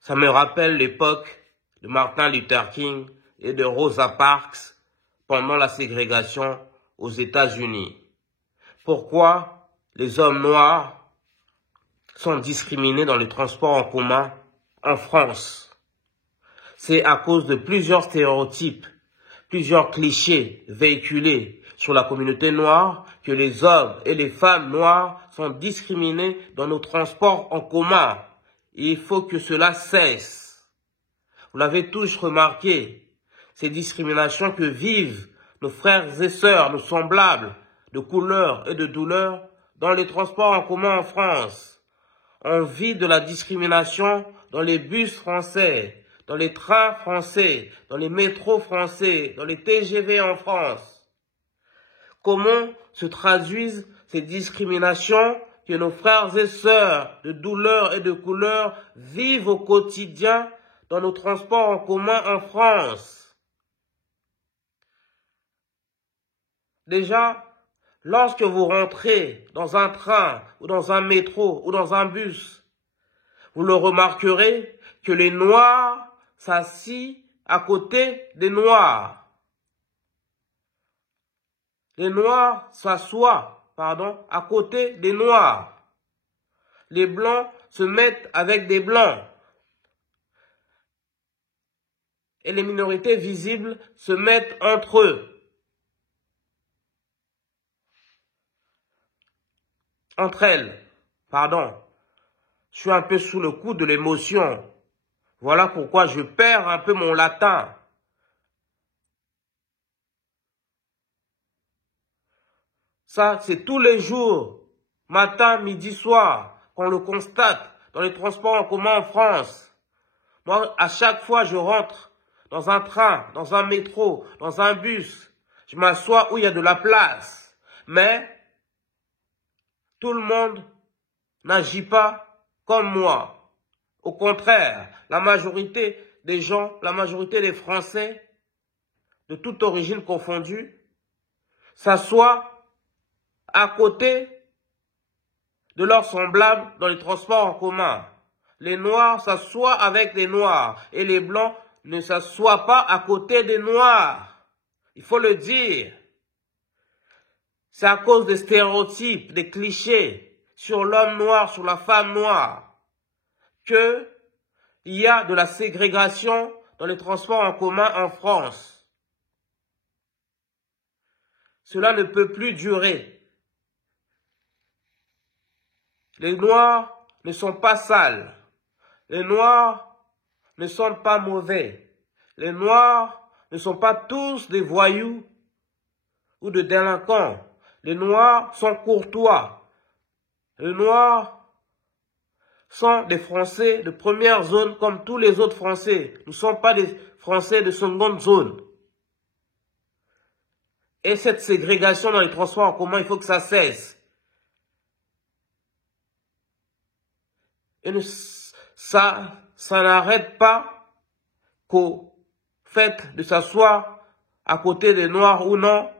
Ça me rappelle l'époque de Martin Luther King et de Rosa Parks pendant la ségrégation aux États-Unis. Pourquoi les hommes noirs sont discriminés dans les transports en commun en France? C'est à cause de plusieurs stéréotypes, plusieurs clichés véhiculés sur la communauté noire que les hommes et les femmes noirs sont discriminés dans nos transports en commun. Et il faut que cela cesse. Vous l'avez tous remarqué, ces discriminations que vivent nos frères et sœurs, nos semblables de couleur et de douleur dans les transports en commun en France. On vit de la discrimination dans les bus français, dans les trains français, dans les métros français, dans les TGV en France. Comment se traduisent ces discriminations que nos frères et sœurs de douleur et de couleur vivent au quotidien dans nos transports en commun en France? Déjà, lorsque vous rentrez dans un train ou dans un métro ou dans un bus, vous le remarquerez que les Noirs s'assient à côté des Noirs. Les Noirs s'assoient, à côté des Noirs. Les Blancs se mettent avec des Blancs. Et les minorités visibles se mettent entre eux. Entre elles. Je suis un peu sous le coup de l'émotion. Voilà pourquoi je perds un peu mon latin. Ça, c'est tous les jours, matin, midi, soir, qu'on le constate dans les transports en commun en France. Moi, à chaque fois, je rentre dans un train, dans un métro, dans un bus. Je m'assois où il y a de la place. Mais tout le monde n'agit pas comme moi. Au contraire, la majorité des gens, la majorité des Français, de toute origine confondue, s'assoient à côté de leurs semblables dans les transports en commun. Les Noirs s'assoient avec les Noirs et les Blancs ne s'assoient pas à côté des Noirs. Il faut le dire. C'est à cause des stéréotypes, des clichés sur l'homme noir, sur la femme noire, qu'il y a de la ségrégation dans les transports en commun en France. Cela ne peut plus durer. Les Noirs ne sont pas sales. Les Noirs ne sont pas mauvais. Les Noirs ne sont pas tous des voyous ou des délinquants. Les Noirs sont courtois. Les Noirs sont des Français de première zone comme tous les autres Français. Nous ne sommes pas des Français de seconde zone. Et cette ségrégation dans les transports en commun, il faut que ça cesse. Et ça n'arrête pas qu'au fait de s'asseoir à côté des Noirs ou non,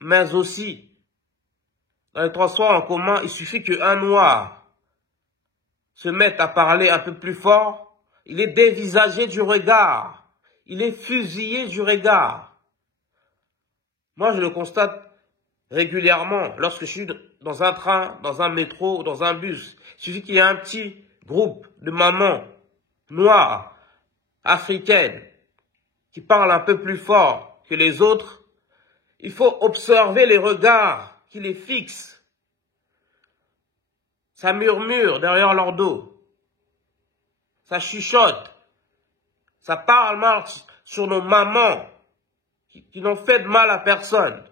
mais aussi dans les transports en commun, il suffit qu'un Noir se mette à parler un peu plus fort, il est dévisagé du regard, il est fusillé du regard. Moi, je le constate régulièrement lorsque je suis dans un train, dans un métro ou dans un bus. Il suffit qu'il y ait un petit groupe de mamans noires, africaines, qui parlent un peu plus fort que les autres. Il faut observer les regards qui les fixent. Ça murmure derrière leur dos. Ça chuchote. Ça parle mal sur nos mamans qui n'ont fait de mal à personne.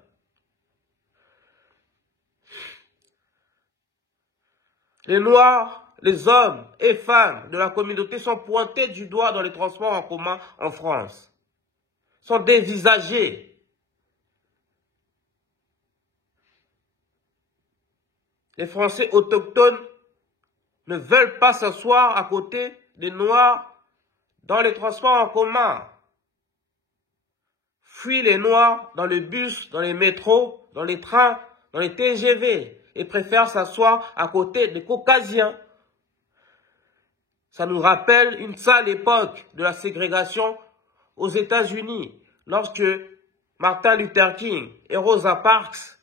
Les Noirs, les hommes et femmes de la communauté sont pointés du doigt dans les transports en commun en France. Sont dévisagés. Les Français autochtones ne veulent pas s'asseoir à côté des Noirs dans les transports en commun. Fuient les Noirs dans le bus, dans les métros, dans les trains, dans les TGV et préfèrent s'asseoir à côté des Caucasiens. Ça nous rappelle une sale époque de la ségrégation aux États-Unis, lorsque Martin Luther King et Rosa Parks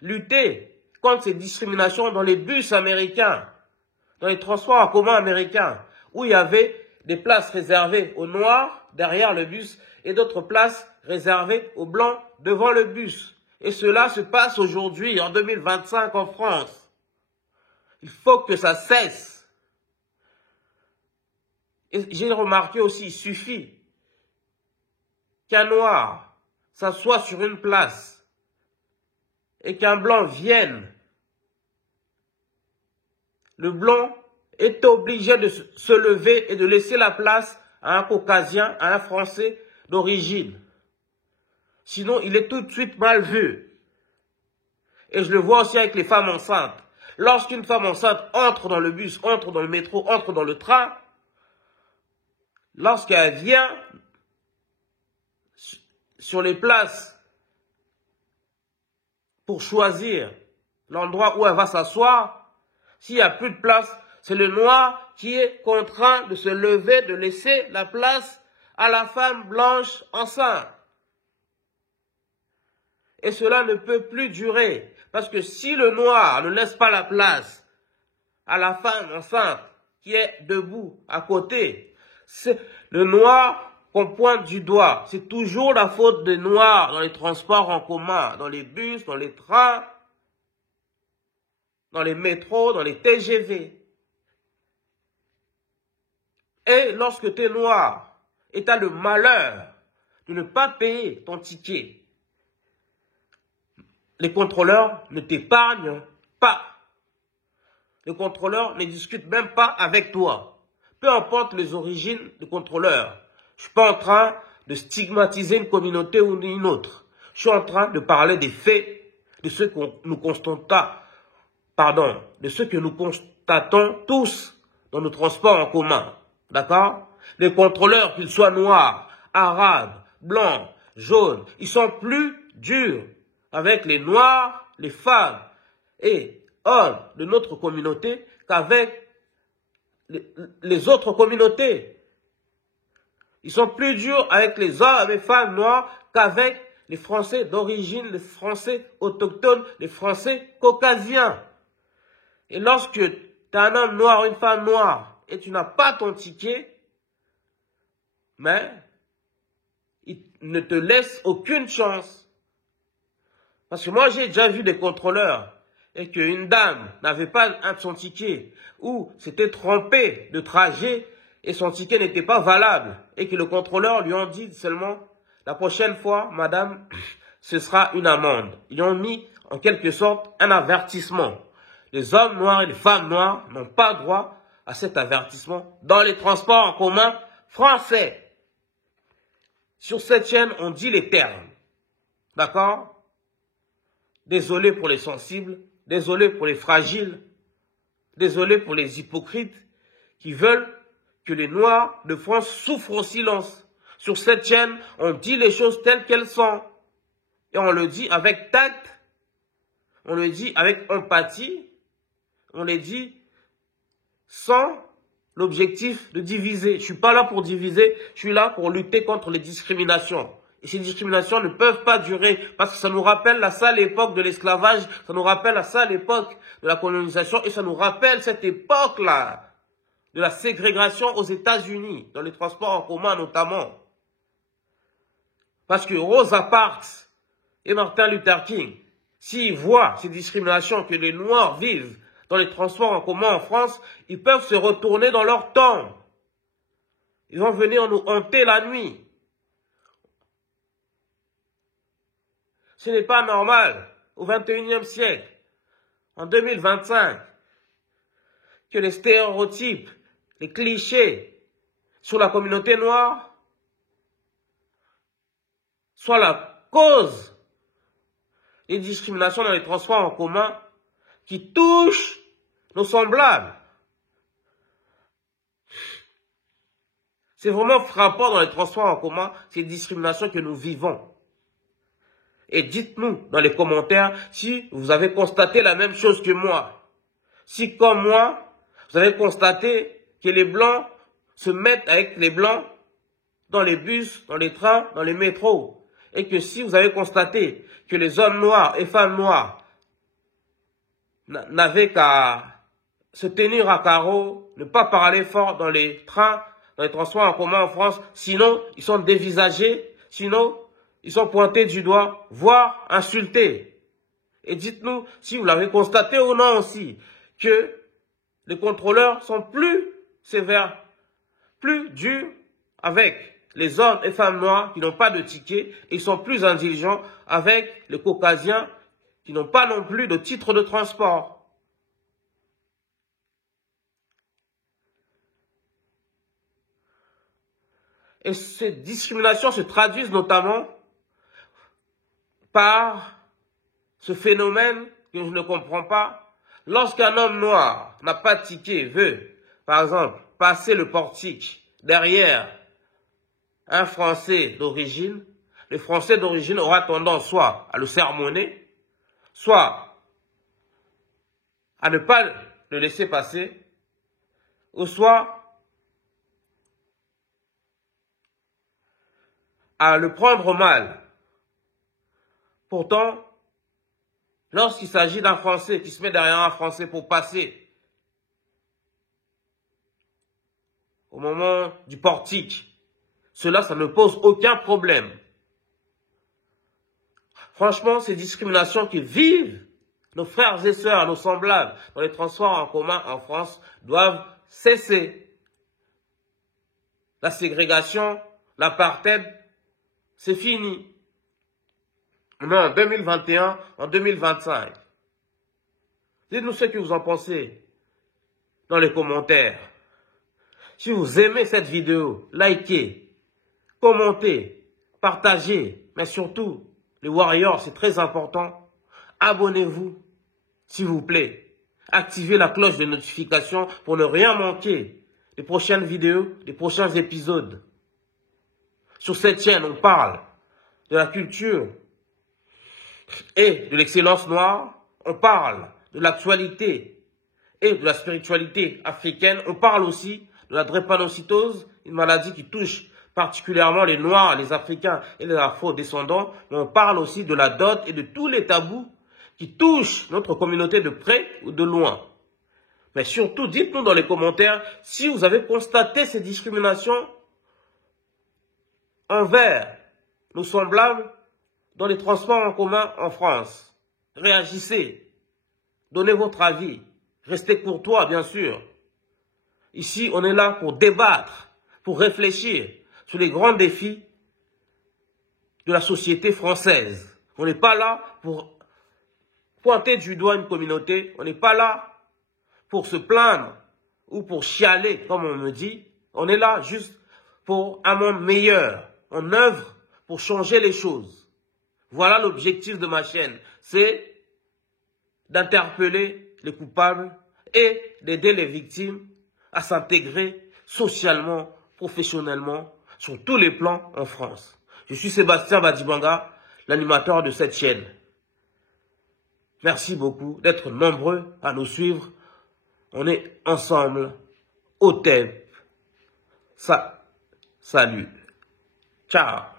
luttaient contre ces discriminations dans les bus américains, dans les transports en commun américains, où il y avait des places réservées aux Noirs derrière le bus et d'autres places réservées aux Blancs devant le bus. Et cela se passe aujourd'hui, en 2025, en France. Il faut que ça cesse. Et j'ai remarqué aussi, il suffit qu'un Noir s'assoie sur une place et qu'un Blanc vienne. Le Blanc est obligé de se lever et de laisser la place à un Caucasien, à un Français d'origine. Sinon, il est tout de suite mal vu. Et je le vois aussi avec les femmes enceintes. Lorsqu'une femme enceinte entre dans le bus, entre dans le métro, entre dans le train, lorsqu'elle vient sur les places pour choisir l'endroit où elle va s'asseoir, s'il n'y a plus de place, c'est le Noir qui est contraint de se lever, de laisser la place à la femme blanche enceinte. Et cela ne peut plus durer. Parce que si le Noir ne laisse pas la place à la femme enceinte qui est debout à côté, c'est le Noir qu'on pointe du doigt. C'est toujours la faute des Noirs dans les transports en commun, dans les bus, dans les trains, dans les métros, dans les TGV. Et lorsque tu es noir et tu as le malheur de ne pas payer ton ticket, les contrôleurs ne t'épargnent pas. Les contrôleurs ne discutent même pas avec toi. Peu importe les origines du contrôleur. Je ne suis pas en train de stigmatiser une communauté ou une autre. Je suis en train de parler des faits, de ce que nous constatons, de ce que nous constatons tous dans nos transports en commun. D'accord? Les contrôleurs, qu'ils soient noirs, arabes, blancs, jaunes, ils sont plus durs avec les noirs, les femmes et hommes de notre communauté qu'avec les autres communautés. Ils sont plus durs avec les hommes et les femmes noirs qu'avec les Français d'origine, les Français autochtones, les Français caucasiens. Et lorsque tu es un homme noir ou une femme noire et tu n'as pas ton ticket, mais ils ne te laissent aucune chance. Parce que moi, j'ai déjà vu des contrôleurs et qu'une dame n'avait pas son ticket ou s'était trompée de trajet et son ticket n'était pas valable et que le contrôleur lui a dit seulement « La prochaine fois, madame, ce sera une amende. » Ils ont mis en quelque sorte un avertissement. Les hommes noirs et les femmes noires n'ont pas droit à cet avertissement dans les transports en commun français. Sur cette chaîne, on dit les termes. D'accord? Désolé pour les sensibles, désolé pour les fragiles, désolé pour les hypocrites qui veulent que les Noirs de France souffrent en silence. Sur cette chaîne, on dit les choses telles qu'elles sont. Et on le dit avec tact, on le dit avec empathie, on le dit sans l'objectif de diviser. Je ne suis pas là pour diviser, je suis là pour lutter contre les discriminations. Et ces discriminations ne peuvent pas durer parce que ça nous rappelle la sale époque de l'esclavage, ça nous rappelle la sale époque de la colonisation et ça nous rappelle cette époque-là de la ségrégation aux États-Unis, dans les transports en commun notamment. Parce que Rosa Parks et Martin Luther King, s'ils voient ces discriminations que les Noirs vivent dans les transports en commun en France, ils peuvent se retourner dans leur tombe. Ils vont venir nous hanter la nuit. Ce n'est pas normal, au XXIe siècle, en 2025, que les stéréotypes, les clichés sur la communauté noire soient la cause des discriminations dans les transports en commun qui touchent nos semblables. C'est vraiment frappant dans les transports en commun, ces discriminations que nous vivons. Et dites-nous dans les commentaires si vous avez constaté la même chose que moi. Si, comme moi, vous avez constaté que les Blancs se mettent avec les Blancs dans les bus, dans les trains, dans les métros. Et que si vous avez constaté que les hommes noirs et femmes noires n'avaient qu'à se tenir à carreau, ne pas parler fort dans les trains, dans les transports en commun en France, sinon ils sont dévisagés, sinon ils sont pointés du doigt, voire insultés. Et dites-nous si vous l'avez constaté ou non aussi, que les contrôleurs sont plus sévères, plus durs avec les hommes et femmes noirs qui n'ont pas de ticket, et ils sont plus indulgents avec les caucasiens qui n'ont pas non plus de titre de transport. Et ces discriminations se traduisent notamment par ce phénomène que je ne comprends pas. Lorsqu'un homme noir n'a pas de ticket, veut, par exemple, passer le portique derrière un Français d'origine, le Français d'origine aura tendance soit à le sermonner, soit à ne pas le laisser passer, ou soit à le prendre mal. Pourtant, lorsqu'il s'agit d'un Français qui se met derrière un Français pour passer au moment du portique, cela, ça ne pose aucun problème. Franchement, ces discriminations qui vivent nos frères et sœurs, nos semblables dans les transports en commun en France doivent cesser. La ségrégation, l'apartheid, c'est fini. On est en 2021, en 2025. Dites-nous ce que vous en pensez dans les commentaires. Si vous aimez cette vidéo, likez, commentez, partagez, mais surtout, les Warriors, c'est très important. Abonnez-vous, s'il vous plaît. Activez la cloche de notification pour ne rien manquer des prochaines vidéos, des prochains épisodes. Sur cette chaîne, on parle de la culture et de l'excellence noire. On parle de l'actualité et de la spiritualité africaine. On parle aussi de la drépanocytose, une maladie qui touche particulièrement les Noirs, les Africains et les Afro-descendants. Mais on parle aussi de la dot et de tous les tabous qui touchent notre communauté de près ou de loin. Mais surtout, dites-nous dans les commentaires si vous avez constaté ces discriminations envers nos semblables dans les transports en commun en France. Réagissez, donnez votre avis, restez courtois bien sûr. Ici, on est là pour débattre, pour réfléchir sur les grands défis de la société française. On n'est pas là pour pointer du doigt une communauté, on n'est pas là pour se plaindre ou pour chialer, comme on me dit. On est là juste pour un monde meilleur. On œuvre pour changer les choses. Voilà l'objectif de ma chaîne, c'est d'interpeller les coupables et d'aider les victimes à s'intégrer socialement, professionnellement, sur tous les plans en France. Je suis Sébastien Badibanga, l'animateur de cette chaîne. Merci beaucoup d'être nombreux à nous suivre. On est ensemble au TEP. Salut. Ciao.